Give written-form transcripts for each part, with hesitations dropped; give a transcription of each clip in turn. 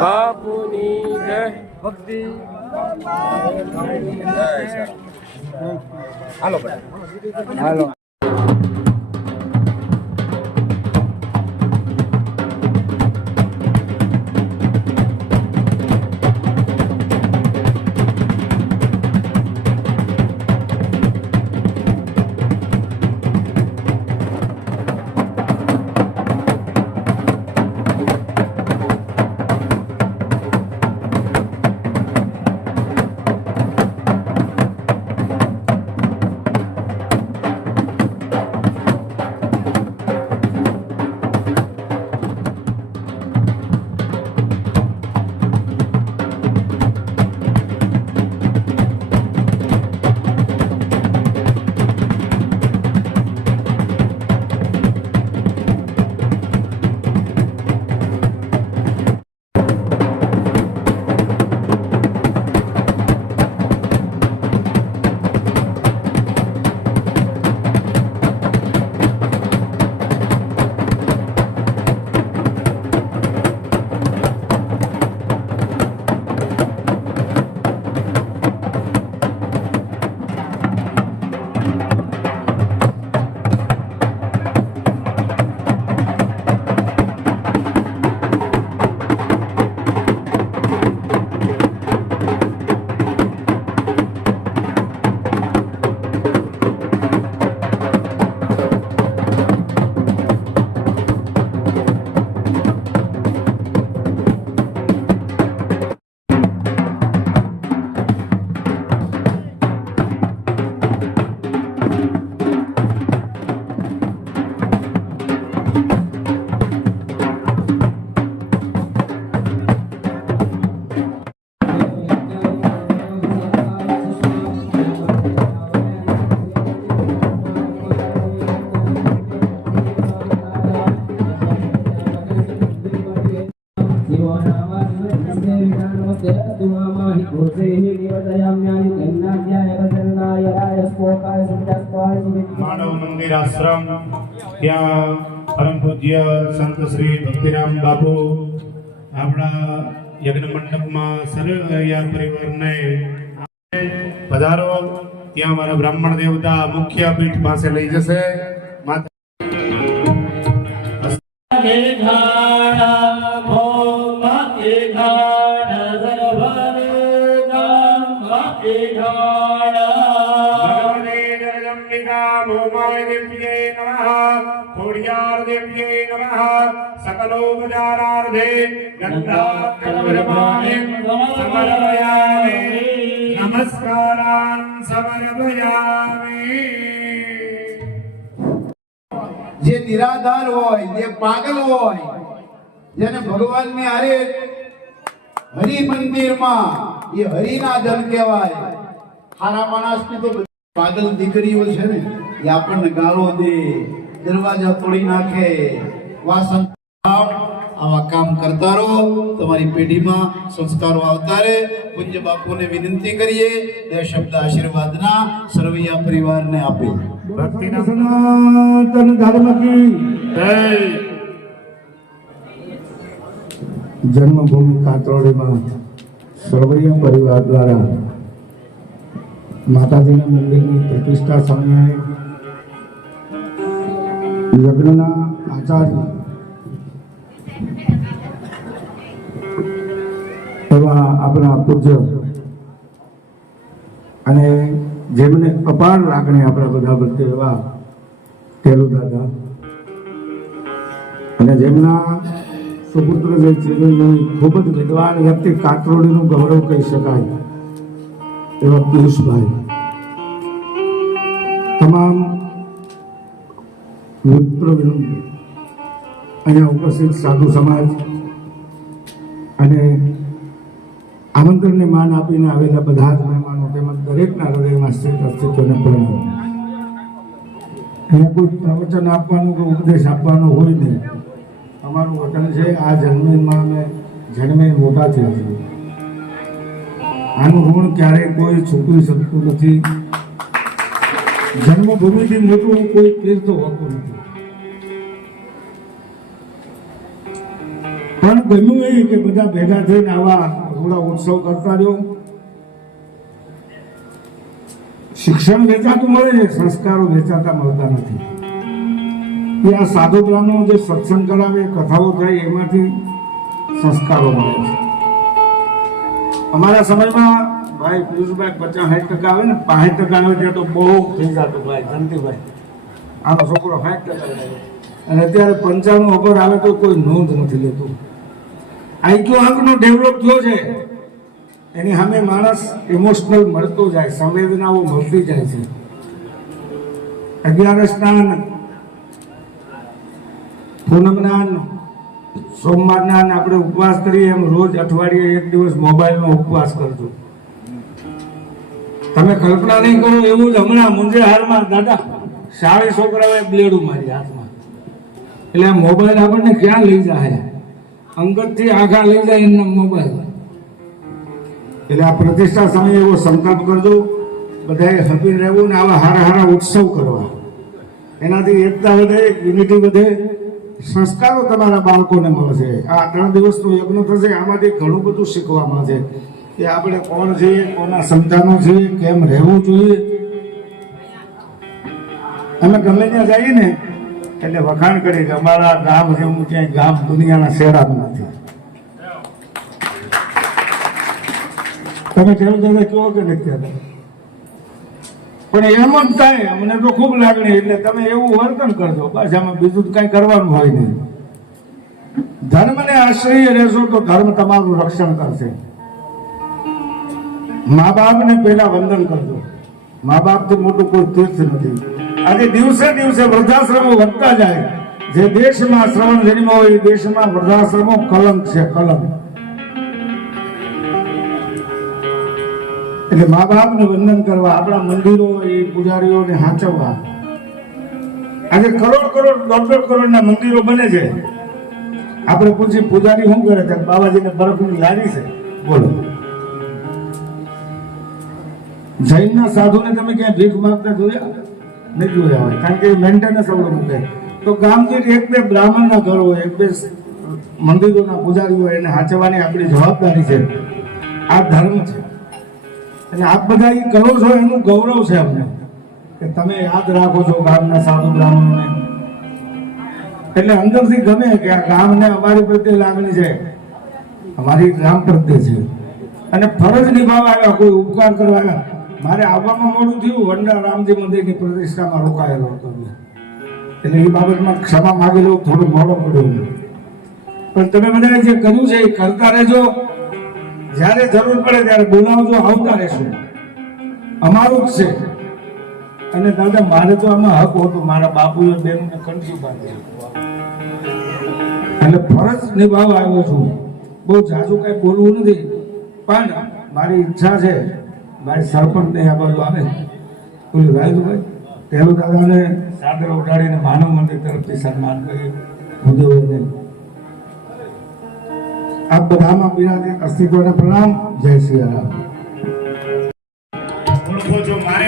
બાપુની જય ભક્તિ હાલો હાલો मानव मंदिर आश्रम त्या परम पूज्य संत श्री भक्तिराम बापू अपना यज्ञ मंडप में सरया परिवार ने पधारो त्या मारा ब्राह्मण देवता मुख्य पीठ पासे लई जसे सकलोपचारार्थे नमस्कारान् समर्पयामि। जे निराधार होय, जे पागल होय, जेने भगवान ने हरे हरि मंदिर में ये हरि ना धन कहेवाय। हारा माणस ने तो पागल दीकरीओ छे ने ये आपने गाळो दे, दरवाजा तोड़ी नाखे, वासन आवा काम करता रहो, तुम्हारी पेढ़ी में संस्कारों आवता रहे। पूज्य बापू ने विनंती करिए दे शब्द आशीर्वाद ना सर्वैया परिवार ने आपे। भक्ति सनातन धर्म की जय। जन्मभूमि कातरोड़ी में सर्वैया परिवार द्वारा माताजी मंदिर की प्रतिष्ठा समय यज्ञना आचार्य अपना पूज्य अने जेमने अपार लागणी अपना बधा प्रत्ये एवा तेलू दादा अने जेमना सुपुत्र जे छे खूब ज विद्वान व्यक्ति कातरोडीनुं गौरव कही शकाय एवा पीयूषभाई तमाम मित्रों अहींया उपस्थित साधु समाज અને આમંત્રણને માન આપીને આવેલા બધા જ મહેમાનો તેમજ દરેકના હૃદયમાં સ્થિત અસ્તિત્વને પ્રણામ. અહીંયા કોઈ પ્રવચન આપવાનું કે ઉપદેશ આપવાનો હોય નહીં. અમારું વતન છે, આ જન્મમાં અમે જન્મે મોટા થયા છીએ. આનું ઋણ ક્યારેય કોઈ ચૂકવી શકતું નથી. જન્મભૂમિથી મોટું કોઈ તીર્થ હોતું નથી. પણ ગમ્યું એ કે બધા ભેગા થઈને આવા થોડા ઉત્સવ કરતા રહ્યો. શિક્ષણ વેચાતું મળે છે, સંસ્કારો વેચાતા મળતા નથી. એ આ સાધુગ્રામનો જે સત્સંગ કરાવે, કથાઓ થાય, એમાંથી સંસ્કારો મળે છે. અમારા સમયમાં ભાઈ પિયુષભાઈ 50-60% આવે ને, 65% આવે ત્યાં તો બહુ થઈ જતું. ભાઈ ધનતીભાઈ આનો છોકરો 60% આવે, અને અત્યારે 95 ઉપર આવે તો કોઈ નોંધ નથી લેતું. આઈક્યુ આંકનો ડેવલપ થયો છે, એની સામે માણસ ઇમોશનલ મળતો જાય, સંવેદનાઓ મળતી જાય છે. 11 પૂનમના સોમવારના આપણે ઉપવાસ કરીએ એમ રોજ અઠવાડિયે એક દિવસ મોબાઈલનો ઉપવાસ કરજો. તમે કલ્પના નહીં કરો એવું જ હમણાં મુંજેહારમાં દાદા 40 છોકરાઓએ બ્લેડું મારી હાથમાં. એટલે આ મોબાઈલ આપણને ક્યાં લઈ જાય? અંગતથી આઘા લઈ જાય એમના મોબાઈલ. એટલે આ પ્રતિષ્ઠા સમયે એવો સંકલ્પ કરજો, બધાએ હપી રહેવું ને આવા હારા હારા ઉત્સવ કરવા. એનાથી એકતા વધે, યુનિટી વધે, સંસ્કારો તમારા બાળકોને મળશે. આ 3 દિવસનો યજ્ઞ થશે, આમાંથી ઘણું બધું શીખવા મળશે કે આપણે કોણ છીએ, કોના સંતાનો છીએ, કેમ રહેવું જોઈએ. અમે ગમે ત્યાં જઈએ ને એટલે વખાણ કરીએ કે અમારા ગામ જેવું ક્યાંય ગામ દુનિયાના શેડામાં નથી. તમે ખેડૂતોને કહો કે નથી કહેતા, પણ એમ જ થાય. અમને તો ખૂબ લાગણી, એટલે તમે એવું વર્તન કરજો, બસ આમાં બીજું કઈ કરવાનું હોય નહીં. ધર્મને આશ્રય રહેશો તો ધર્મ તમારું રક્ષણ કરશે. મા બાપને પહેલા વંદન કરજો. મા બાપથી મોટું કોઈ તીર્થ નથી. આજે દિવસે દિવસે વૃદ્ધાશ્રમો વધતા જાય. જે દેશમાં શ્રવણ જન્મ હોય એ દેશમાં વૃદ્ધાશ્રમો કલંક છે, કલંક. એટલે મા બાપને વંદન કરવા, આપણા મંદિરો એ પૂજારીઓને સાચવવા. આજે કરોડ દોઢ કરોડના મંદિરો બને છે. આપણે પૂછી પૂજારી શું કરે છે? બાબાજીને બરફની લારી છે. બોલો, જૈનના સાધુને તમે ક્યાંય ભીખ માંગતા જોયા? નહીં જોયા હોય, કારણ કે મેન્ટેનન્સ અવડો મૂકે. તો ગામથી 1-2 બ્રાહ્મણના ઘર હોય, 1-2 મંદિરોના પૂજારી હોય, એને સાચવવાની આપણી જવાબદારી છે. આ ધર્મ છે. અને આપ બધા એ કરો છો એનું ગૌરવ છે અમને, કે તમે યાદ રાખો છો ગામના સાધુ બ્રાહ્મણોને. એટલે અંદરથી ગમે કે આ ગામને અમારી પ્રત્યે લાગણી છે, અમારી ગામ પ્રત્યે છે, અને ફરજ નિભાવવા આવ્યા, કોઈ ઉપકાર કરવા આવ્યા. મારે આવવામાં મોડું થયું, વંડા રામજી મંદિરની પ્રતિષ્ઠામાં રોકાયેલો હતો, એટલે એ બાબતમાં ક્ષમા માગી લઉં, થોડું મોડો પડ્યો. પણ તમે બધા જે કર્યું છે એ કરતા રહેજો. જ્યારે જરૂર પડે ત્યારે બોલાવજો, આવતા રહેશું. અમારું જ છે. અને દાદા મારે તો આમાં હક હતો, મારા બાપુએ બેનને કંઠી બાંધી, એટલે ફરજ નિભાવવા આવ્યો છું. બહુ જાજુ કઈ બોલવું નથી, પણ મારી ઈચ્છા છે મારી સરપંચને આ બાજુ આવે, બોલું રાજુભાઈ પહેલું દાદાને ચાદર ઉડાડીને માનવ મંદિર તરફથી સન્માન કરીએ. ભૂદેવને આપ બધામાં બિરાજે અસ્તિત્વને પ્રણામ. જય શ્રી રામ.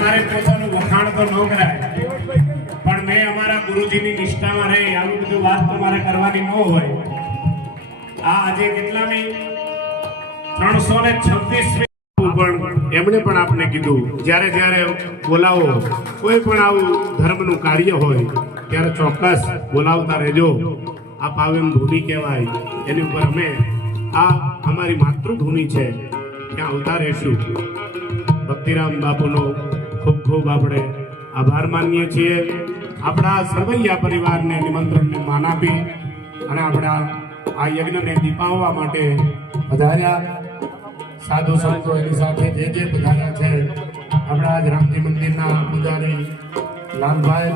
મારે પોતાનું વખાણ તો ન કરાય, પણ મેં અમારા ગુરુજીની નિષ્ઠામાં રહી આવું બધું વાત તમારે કરવાની ન હોય. આ આજે કેટલામી 326 પણ એમણે પણ આપને કીધું જ્યારે બોલાવો, કોઈ પણ આવું ધર્મનું કાર્ય હોય ત્યારે ચોક્કસ બોલાવતા રહેજો. આ પાવન ભૂમિ કહેવાય, એની ઉપર અમે આ અમારી માતૃભૂમિ છે, ત્યાં આવતા રહેશું. ભક્તિરામ બાપુનો ખૂબ ખૂબ આપણે આભાર માનીએ છીએ. આપણા સર્વૈયા પરિવારને નિમંત્રણને માન આપી અને આપણા આ યજ્ઞને દીપાવવા માટે પધાર્યા સાધુ સંતો, એની સાથે જે પધાર્યા છે આપણા આજ રામજી મંદિરના પૂજારી લાલભાઈ,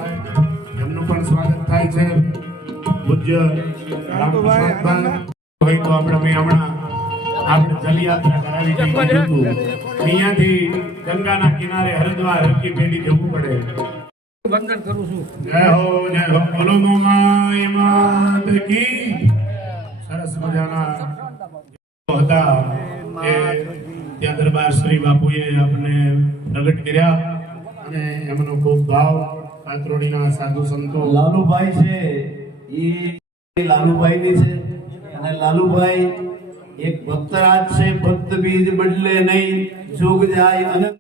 એમનું પણ સ્વાગત થાય છે. પૂજ્ય રામભાઈ હોય તો આપણે હમણાં આપણે જલયાત્રા કરાવી હતી. અહીંયાથી ગંગાના કિનારે હરિદ્વાર હરકી પેઢી જવું પડે. વંદન કરું છું. જય હો બોલો મોમાઈ માત કી. સરસ મજાના હતા એ ત્યાં દરબાર શ્રી બાપુએ આપણને પ્રગટ કર્યા અને એમનો ખૂબ ભાવ પાત્રોડીના સાધુ સંતો લાલુભાઈ છે એ લાલુભાઈ ની છે અને લાલુભાઈ એક ભક્તરાજ છે. ભક્ત બીજ બદલે નહીં જોગ જાય અને